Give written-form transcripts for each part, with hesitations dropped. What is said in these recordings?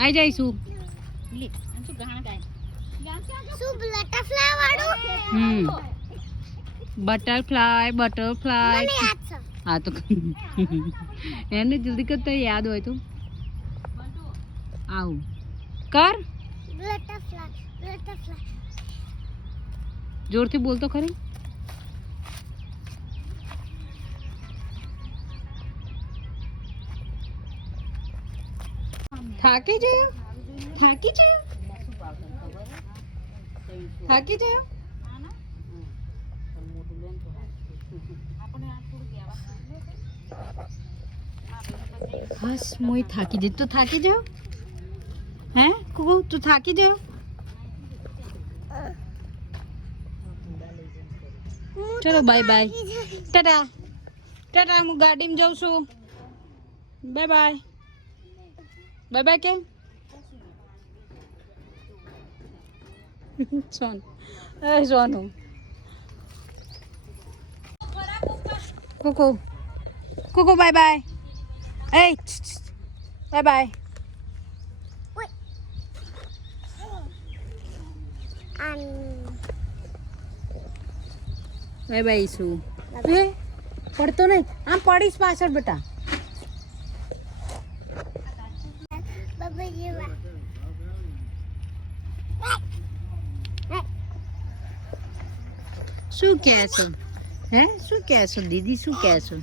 આઈ જઈશું. બટરફ્લાય હા તો એને જલ્દી કરતા યાદ હોય તો આવું કર. જોરથી બોલતો ખરી. થાકી જયો થાકી જયો થાકી જયો. બસ હું થાકી જઈ. તું થાકી જાવ હે કુકુ? તું થાકી જાવ. ચલો બાય બાય ટાટા ટાટા. હું ગાડીમાં જાઉં છું. બાય બાય બાય બાય કે સોન એ સોનું કુકુ કુકુ bye bye. A by bye. Bye by શું એ પડતો નહીં. આમ પડીશ પાછળ બેટા. શું કહે છો હે? શું કહે છો દીદી? શું કહે છો?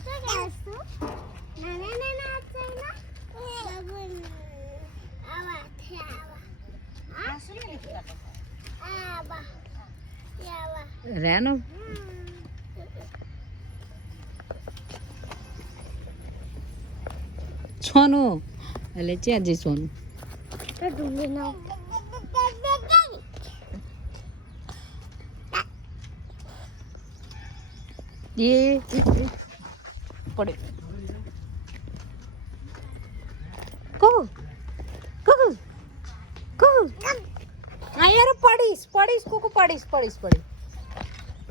રેનો સોનું એટલે ક્યાં જઈ સોનું? એ પડે કુ કુ કુ. હા યાર પડીશ પડીશ કુકુ પડીશ પડીશ પડી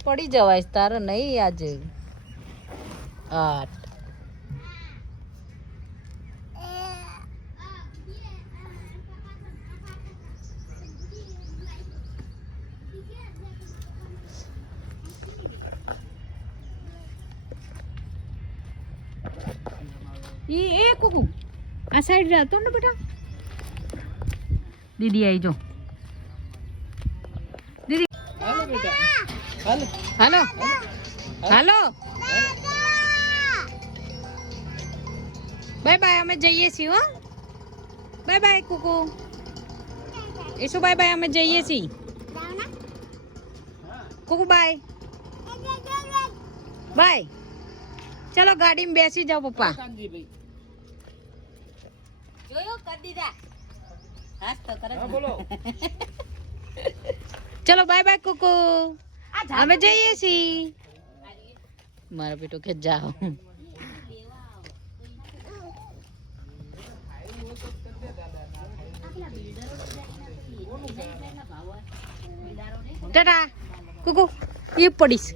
પડી જવાય તારે નહીં આજે. 8 એ કુકુ આ સાઈડ જતો ને બેટા. દીદી આવી જો. દીદી હાલો હાલો બાય બાય. અમે જઈએ છીએ હો. બાય બાય કુકુ. એ શું બાય બાય? અમે જઈએ છીએ કુકુ. Bye bye. ચલો ગાડીમાં બેસી જાઓ પપ્પા. જોયો કરી દીધા. હાસ તો કરે. બોલો. ચલો બાય બાય કુકુ. અમે જઈએ છીએ. મારા બેટો કે જાઓ. ટાટા કુકુ. એ પડીશ.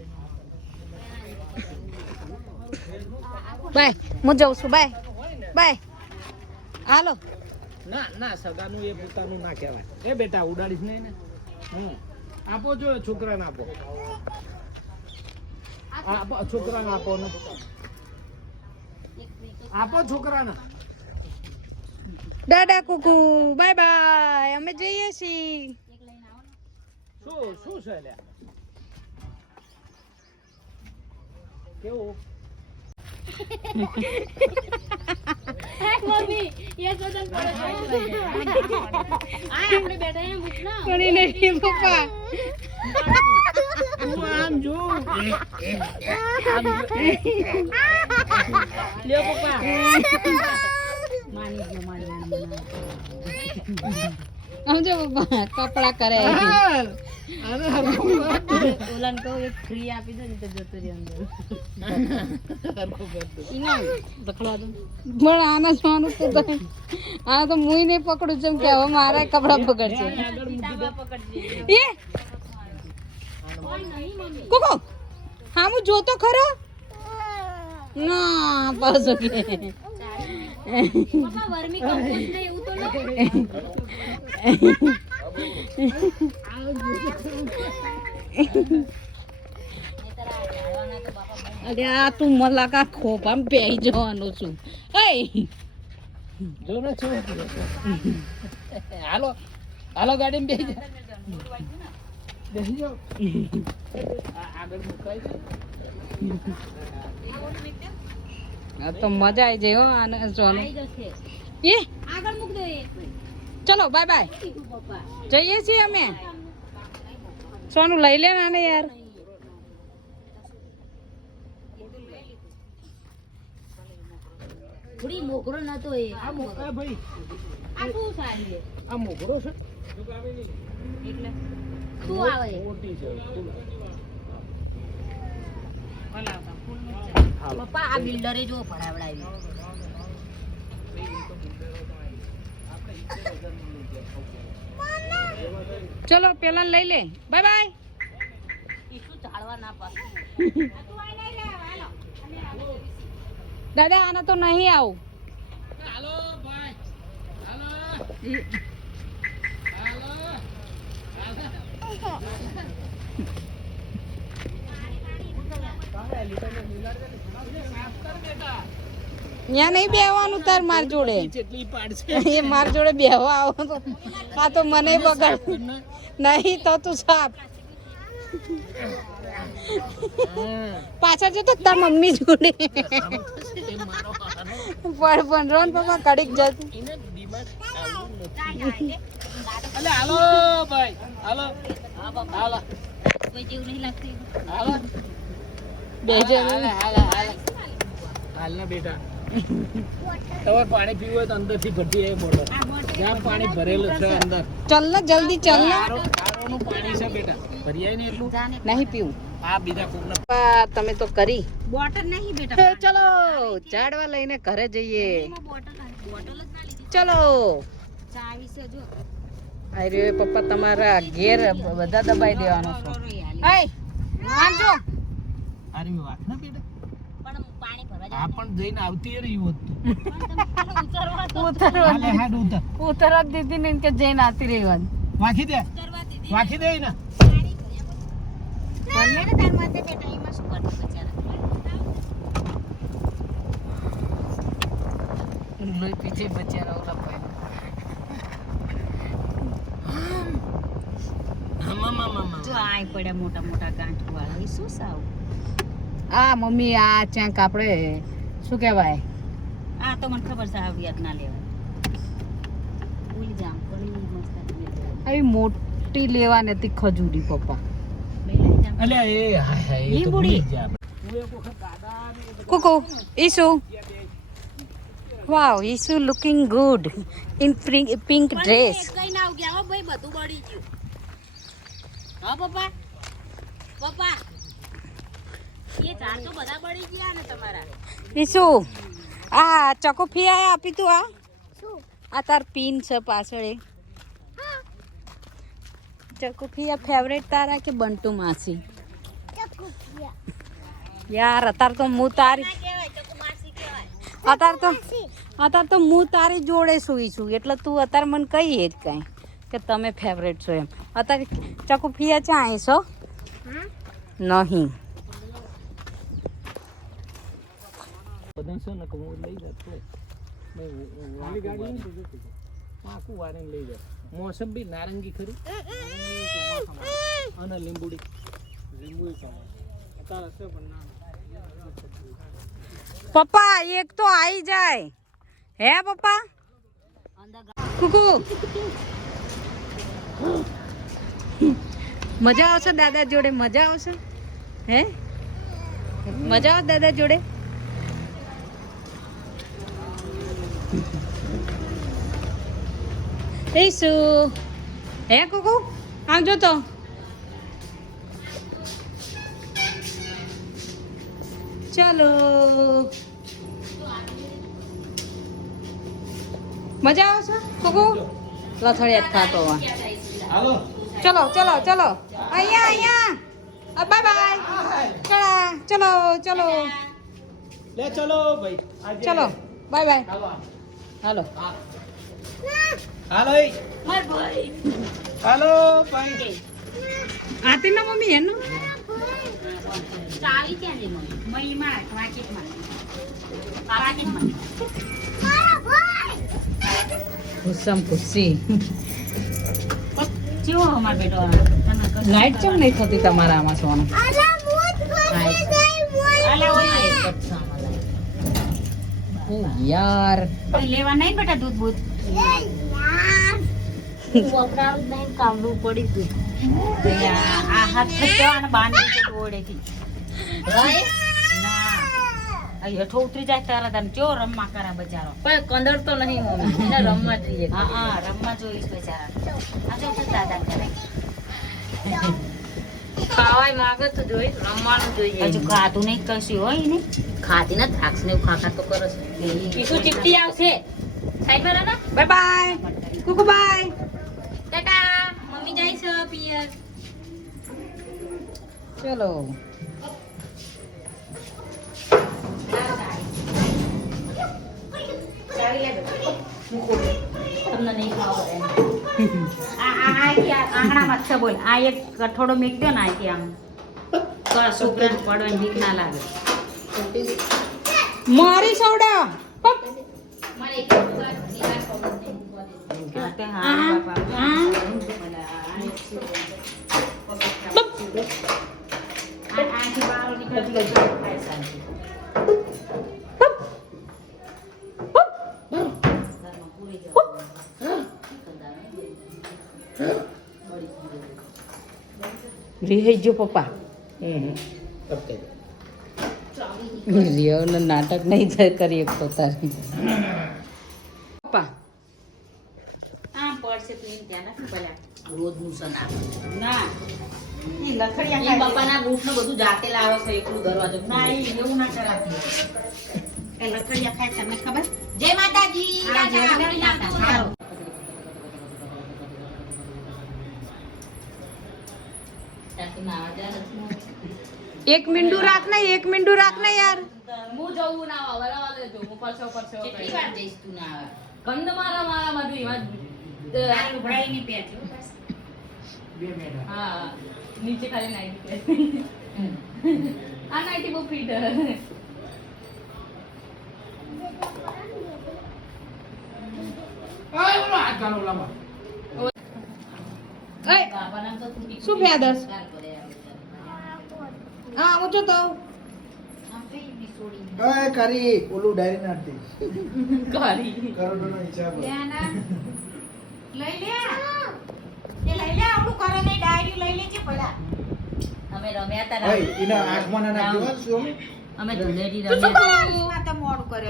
બાય. હું જાઉં છું. Bye bye. હાલો. ના ના સગાનું એ પોતાનું ના કહેવાય. એ બેટા ઉડાડીશ નહીં ને. આપો જો છોકરાને આપો. આપો છોકરાને આપો ને. આપો છોકરાને. દાદા કુકુ બાય બાય. અમે જઈએ છીએ. શું શું છે લ્યા? કેવું? મમ્મી ये सोचन पड़े आ આપણે બેઠા એમ પૂછના કરી નહીં પપ્પા. તું આમ જો. લ્યો પપ્પા માની ગયો માની સમજો પપ્પા કપડા કરે. અરે ઓલાન કહો એક ફ્રી આપી દો ને તો જતો રહે અંદર. હરખો કરતો. ઈના દખલા દો પણ આના સોનું તો આ તો મુઈ નહીં પકડું જેમ કે હવે મારા કપડા પકડશે. સીતાબા પકડજે એ કુકુ હા હું જોતો ખરો. ના પાછો કે પપ્પા વર્મી કમ્પોસ્ટ ને એવું તો લો. અરે આ તું મલાકા ખોપામાં પહેરી જવાનું છું એ જો ને છો હાલો હાલો ગાડીમાં બેસી જાઓ આગળ મુકાઈ આ તો મજા આવી જાય હો આને સોનું આવી જશે. એ આગળ મૂક દો એ. ચલો બાય બાય કીધું પપ્પા. જઈએ છીએ અમે સોનું લઈ લે ને આને યાર થોડી મોકરો નતો એ. આ મોકરા ભાઈ આ શું સારી છે? આ મોકરો છે એટલે શું આવે? મોટી છે પપ્પા આ બિલ્ડરે જો ભરાવડાવી. ચલો પેલા લઈ લે બાય બાય ઈ શું ચાળવા ના પાછું. દાદા આને તો નહીં આવું હાલો ભાઈ હાલો ત્યાં નહીં બેહવાનું તાર માર જોડે જેટલી પાડશે એ માર જોડે બેહવા આવો તો આ તો મને બગાડ નહીં તો તું સાપ પાછળ જતો તાર મમ્મી જોડે પણ રોન પપ્પા કડીક જતું અલે હાલો ભાઈ હાલો હાલો કોઈ જેવું નહીં લાગતું. હાલો બેજે હાલ ના બેટા તમારે પાણી પીવું હોય તો અંદરથી ભરતી આવી બોલો જ્યાં પાણી ભરેલું છે અંદર ચલ ને જલ્દી ચલ ને આરોનું પાણી છે બેટા ભરી આવી ને એટલું નહીં પીવું આ બીજા કોકને તમે તો કરી બોટલ નહીં બેટા. ચલો ચાડવા લઈને ઘરે જઈએ એમાં બોટલ બોટલ જ ના લીધી. ચલો ચાવી છે જો. અરે પપ્પા તમારા ઘેર બધા દબાઈ દેવાનો છો આય વાંચો અરે વાત ના બેટા પણ પાણી ભરવા આ પણ જઈને આવતી રહ્યું હતું ઉતરવા તો ઉતરવા હાલે હાડ ઉતર ઉતરવા દીધી ને કે જઈને આતી રહેવાની વાખી દે ઉતરવા દીધી. વાખી દે ને ભલે ને તાર માથે બેટા એમાં શું કરતું બચારા. લોહી પીછે બચ્યા ઓલા ભાઈ જો આય પડ્યા મોટા મોટા ગાંઠ વાળા. એ શું સાવ? આ મમ્મી આ ચાંક આપણે શું કહેવાય આ તો મને ખબર છે આ વ્યાજ ના લેવાય. ભૂલી જામ પણ મસ્ત આવી મોટી લેવાની હતી ખજૂરી પપ્પા અલે એ હાય હાય એ તો લીંબુડી. ભૂલી જ જા. હું એક વખત દાદા ને એ બધા કુકુ ઈસુ વાવ ઈસુ looking good in pink dress કઈ ના ગયા હો ભાઈ, બધું બળી ગયું. હા પપ્પા પપ્પા એ ઝાડ તો બધા બળી ગયા ને તમારા. ઈસુ આ ચકો ફિયા આપી તું આ આ તાર પિન છે પાછળ એ ચકો ફિયા ફેવરેટ તારા કે બંટુ માસી યાર અત્યારે તો હું તારી કહેવાય ચકુ માસી કહેવાય. અત્યારે તો હું તારી જોડે સુઈ છું એટલે તું અત્યારે મને કહી એક કાંઈ કે તમે ફેવરેટ છો એમ. અત્યારે ચકુ ફિયા ચા અહીં છો નહીં બધા છે ને કે હું લઈ જતો વાલી ગાડી આખું વારે લઈ જાય. મોસંબી નારંગી ખરી અને લીંબુડી પપ્પા એક તો આવી જાય હે પપ્પા કુકુ મજા આવશે દાદા જોડે મજા આવશે હે મજા આવે દાદા જોડે ઈસુ હે કુકુ આમ જો તો ચલો મજા આવશે કુકુ લથડિયાત ખાતો હોય હાલો ચલો ચલો ચલો અહીંયા અહીંયા બાય બાય ચલો ચલો ચલો લે ચલો ભાઈ આજે ચલો બાય બાય આવા હાલો હા હાલો એ માર ભાઈ હાલો ભાઈ આતી ના મમ્મી એનું ચાવી ક્યાં લે મમ્મી મઈ માં વાકેટમાં ખુશમ ખુશી કેવો અમાર બેટો લાઈટ કેમ નહીં થતી તમારા આમાં સોનું અલા ઓય એક જ સામાન ઓ યાર લેવા નહીં બેટા દૂધ બૂધ વપરાવું જ નહીં કામડું પડી ગયું આ હાથ થયો અને બાંધી તો ઓળેથી ના આ હેઠો ઉતરી જાય તારા તને કેવો રમવા કરે બચારો પણ કંદર તો નહીં મમ્મી એને રમવા જોઈએ હા હા રમવા જોઈશ બચારા આ જો તો દાદા કરે ખાવાય માંગે તો જોઈ રમવાનું જોઈએ હજુ ખાતું નહીં કશું હોય ને ખાતી ના થાક્સ ને ખાખા તો કરે છે પીકુ ચીપટી આવશે સાઈડ પર ના બાય બાય કુકુ બાય ટાટા મમ્મી જાય છે પિયર ચલો તમને નહીં ખાવા આંગણામાં છે બોલ આ એક કઠોડો મેક દો ને આથી આમ તો છોકરાને પડવાની બીક ના લાગે મારી સવડા મને એક વાર ઘણી વાર ખબર નહીં કે હા બાપા આથી બહાર નીકળતી ખાય શાંતિ ઘરમાં પૂરી જવાનું રીહી જો પપ્પા ઓકે રિયલ નાટક નહીં થાય કરી એક તો તારી પપ્પા આમ પડશે તો એમ ત્યાં નથી ભલા રોજ મુસન આવે ના એ લખડિયા એ ખાય બાપાના બૂટ ને બધું જાતે લાવે છે એકલું દરવાજો ના એ એવું ના કરાતી એ લખડિયા ખાય તમને ખબર જય માતાજી હા, જય માતાજી. સારું. એક મીંડું રાખ ને યાર હું જવું ના આવે વરાવા દેજો હું પરસો કેટલી વાર જઈશ તું ના આવે ગંધ મારા મધુ આ લુગડાઈની પહેરજો બસ. હા નીચે ખાલી નાઈટી આ નાઈટી બહુ ફિટ આય બોલો હાથ ગાલો લાંબા બાપાના તો તું શું ફેદસ હા હું જો તો આમ કઈ બી છોડી. અય કરી ઓલું ડાયરી નાખતી કરી કરોડોનો હિસાબ લે આના. લઈ લે એ લઈ લે આવડું કરે નહીં ડાયરી લઈ લેજે ભલા અમે રમ્યા તા ભાઈ એના આંખમાં ના નાખી દેવા શું અમે ધૂળેટી તું શું રમ્યા ખાવું? આ તો મોડું કરે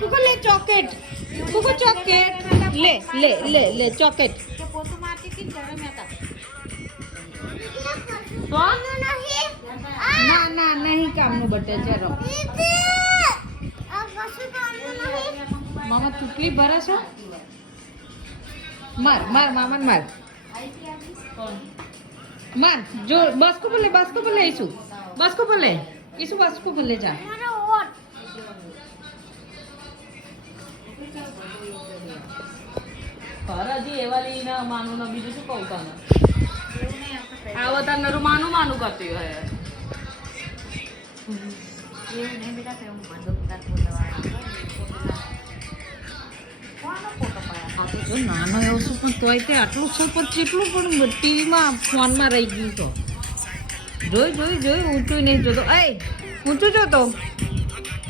કુકુ લે ચોકેટ લે ચોકેટ કે પોતું મારતી હતી ને ઘરે મેં હતા. ના નહીં કામનું બટે છે રમ મામા ચૂપલી ભરે છે માર મામાને માર માર જો બસ को बोले इशू बस को बोले जा હજી એવાલી ના માનું ના બીજું શું કહું તને આવો તાર નરું માનું કરતી હોય એવું નહીં બેટા કે હું બંધો તાર પોતાવાળા. કોનો ફોટો પાડ્યા? જો નાનો એવું છું પણ તોય તે આટલું છું પણ કેટલું પણ ટીવીમાં ફોનમાં રહી ગયું તો જોઈ ઊંચું નહીં જોતો એ ઊંચું જોતો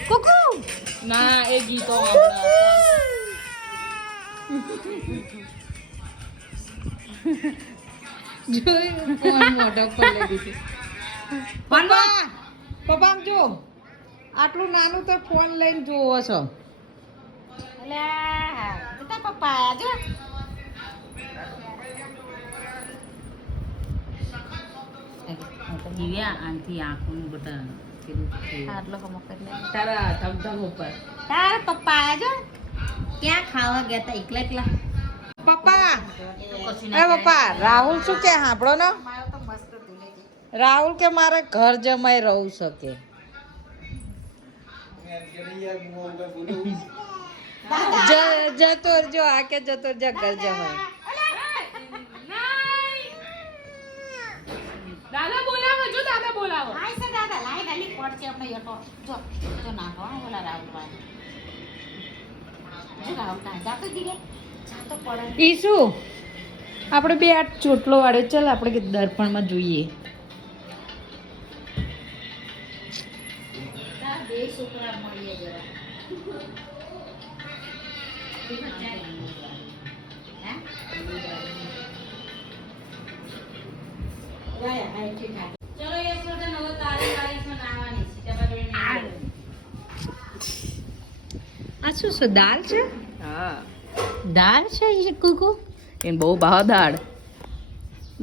કુકુ ના એ ગીતો જોઈ ફોન મોઢા પર લઈ દીધું પપ્પા જો આટલું નાનું તો ફોન લઈને જોવો છો અલ્યા, જતા પપ્પા આયા જો. દિવ્યા આનથી આંખોનું બટા પેલું આટલો કમો કરી લે. તારા ધમધમ ઉપર તારા પપ્પા આયા જો. ક્યાં ખાવા ગયા તા એકલા એકલા? પપ્પા કશું એ પપ્પા રાહુલ શું કે સાંભળો ને મારો તો મસ્ત ધૂલે છે. રાહુલ કે મારે ઘર જમાઈ રહું શકે જતો જો આ કે જતો જા ઘર જવાય. દાદા બોલાવો જો દાદા બોલાવો. હાય છે દાદા લાઈ ગાલી કોટ છે આપણે યટો જો જો નાખો બોલા રાવલભાઈ જો રાવલભાઈ જાતો દીરે જાતો પડે ઈ શું આપણે બે આ ચોટલો વાળે ચાલ આપણે કે દર્પણમાં જોઈએ. તાર બે છોકરા મળીએ જરા ચલો યશોદા નવો તારી તારીખમાં નાવાની છે તમારે આ શું છે દાળ છે? હા દાળ છે ઈ કુકુ એને બહુ ભાવ દાળ.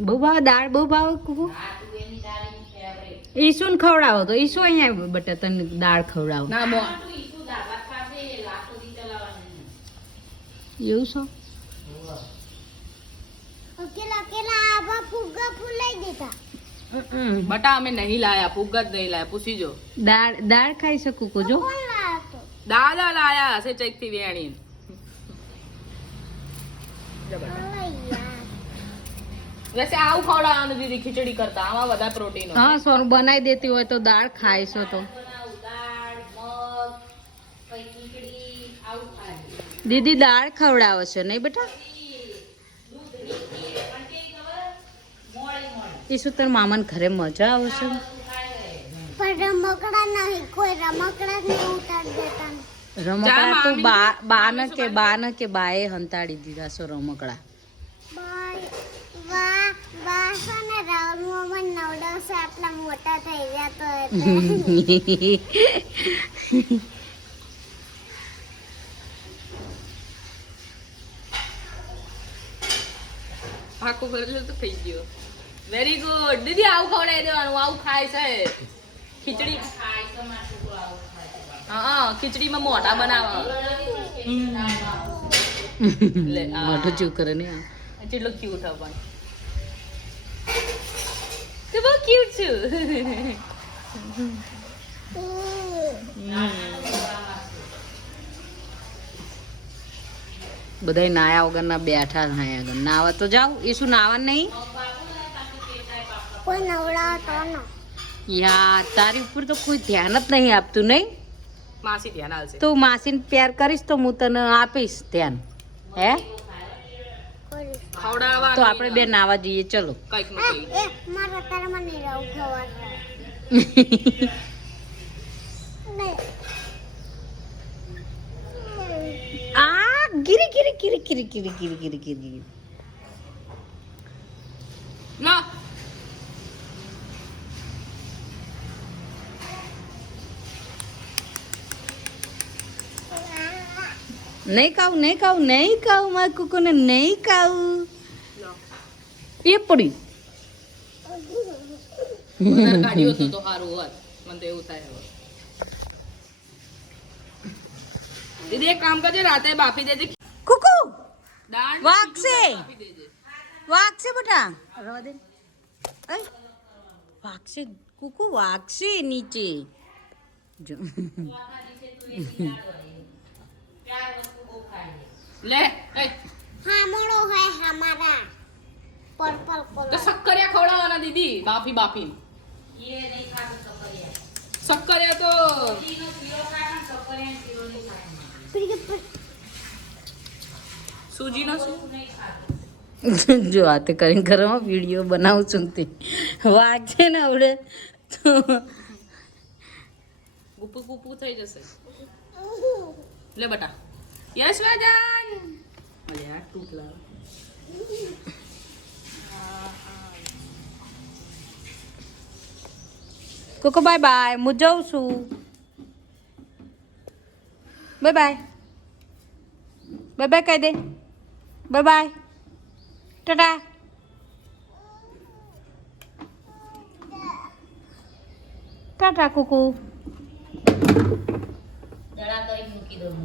બહુ ભાવ દાળ બહુ ભાવ કુકુ. ઈસુને ખવડાવો તો ઈસુ અહીંયા બટા તને દાળ ખવડાવો ના મો એવું છો? બટા અમે નહીં લાયા ફુગ્ગા જ નહીં લાયા પૂછી જો. દાળ દાળ ખાઈ શકું કુ જો દાદા લાયા હશે ચેક થી વેણી. વૈસે આવું ખવડાવવાનું દીદી ખીચડી કરતા આમાં વધારે પ્રોટીન હોય. હા સોનું બનાવી દેતી હોય તો દાળ ખાઈ છો તો દીદી દાળ ખવડાવે છે નહીં બેટા? એ શું તાર મામાને ઘરે મજા આવશે? રમકડા તો બાને કે બાએ હંતાડી દીધા છો રમકડા. મોટા થઈ ગયા તો આખું ભરેલું તો થઈ ગયો. વેરી ગુડ દીદી આવું ખવડાવી દેવાનું આવું ખાય છે ખીચડી. હા ખીચડીમાં મોઢા બનાવે. લે આ મોઢું ચૂ કરે ને કેટલો ક્યુટ હે પણ. તો બહુ ક્યુટ છું. બધા નાયા વગરના બેઠા નાયા વગર. નાવા તો જાવ એ શું નાવા નહીં? કોઈ નવડાવતો ન યાર તારી ઉપર તો કોઈ ધ્યાન જ નહીં આપતું નહીં. માસી ધ્યાન આલશે. તું માસીને પ્યાર કરીશ તો હું તને આપીશ ધ્યાન. હે ખવડાવવા તો આપણે બે નાવા જઈએ ચલો. કઈક ન કઈક. એ મારા તારમાં નહીં રહું ખબર આ ગીરી ગીરી ગીરી ગીરી ગીરી ગીરી ગીરી ગીરી. ના નહીં ખાવું નહીં ખાવું નહીં ખાવું મારા કુકુને નહીં ખાવું. એ પડી વધારે કાઢ્યું હતું તો સારું હોત. મને તો એવું થાય હવે. દીદી એક કામ કરજે રાતે બાફી દેજે કુકુ દાળ ને વાગશે બાફી દેજે. વાગશે બેટા રવા દે. અય વાગશે કુકુ વાગશે નીચે જો. લે એ હામડો હે હમારા પર્પલ તો કલર શક્કરિયા ખવડાવવાના દીદી બાફી બાફી. શક્કરિયા તો સૂજી નો જો આ તે કરીને ઘરમાં વિડીયો બનાવું છું તે વાગશે ને આવડે તો ગુપુ ગુપુ થઈ જશે. લે બટા યશ વાજન અલે આ ટૂકલા. કોકો બાય બાય હું જાઉં છું. બાય બાય બાય બાય કહી દે. બાય બાય ટાટા. ટાટા કુકુ. દડા કરી મૂકી દઉં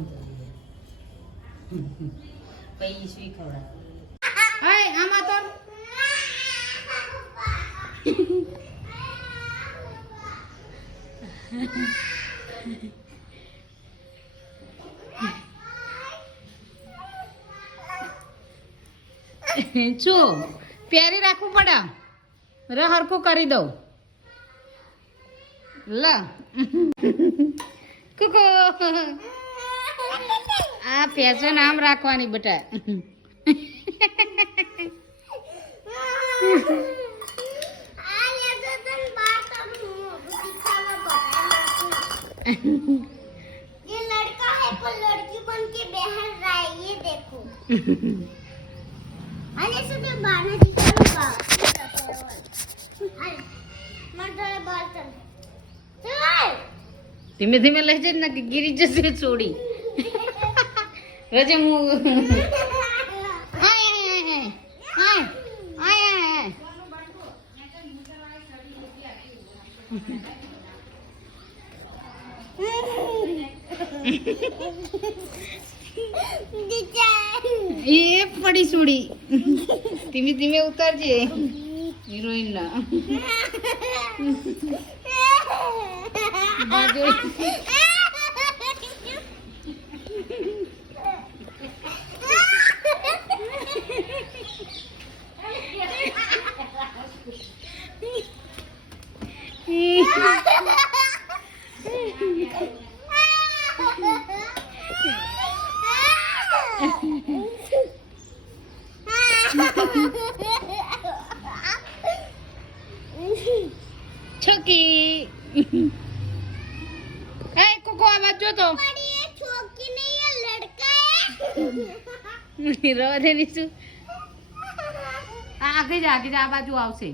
પછી સુઈ ખવડા હાય આમાં તો શું પહેરી રાખવું પડે રે હરખું કરી દઉં લ કુકુ આ ફેશન આમ રાખવાની બેટા ये लड़का है पर लड़की बन के बहन रहा है ये देखो अरे सुबह बाना दिखाऊंगा अरे मर जाए बाल चल चल ધીમે ધીમે લઈ જઈને ને કે ગીરી જશે છોડી રજે હું આય આય આય આય આય એ પડી છોડી ધીમે ધીમે ઉતારજે હિરોઈન ના બાજુ છોકી એ કોકો આવાજ જો તો पर ये छोकी नहीं है लड़का है રવા દે નીચું આગળ જા આ બાજુ આવશે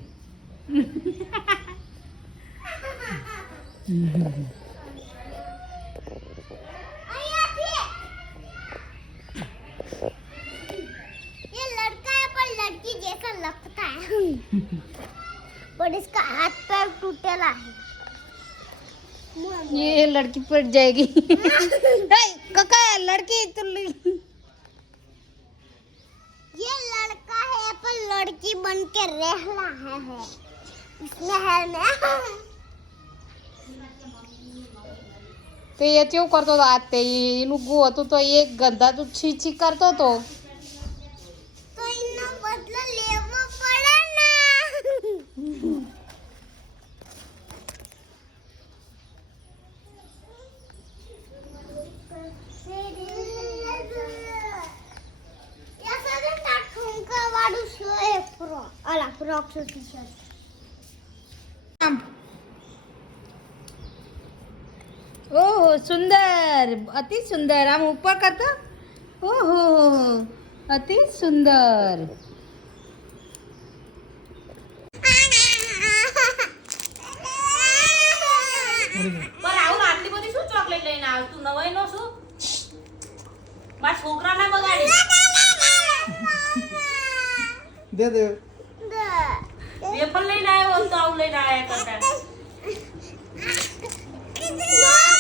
ये लड़का है पर लड़की जैसा लगता है पर इसका हाथ पैर टूटेला है ये लड़की पड़ जाएगी काका लड़की तो ये लड़का है पर लड़की बन के रहना है इसमें है ना તે એ કેવું કરતો હતો આ તે એનું ગો હતું તો એ ગંદા તો છી છી કરતો હતો तो इतना बदला लेवा पड़ा ना या सगळं टाकून का वाढू शोय फ्रॉक आला फ्रॉक टी शर्ट ઓહો સુંદર અતિ સુંદર આમ ઉપર કરતો ઓહો અતિ સુંદર પણ આવું આટલી બધી શું ચોકલેટ લઈને આવ તું નવાઈ નો શું મારા છોકરાને બગાડી દે દે વેફર લઈને આવ્યો તો આવું લઈને આયા કરતા No!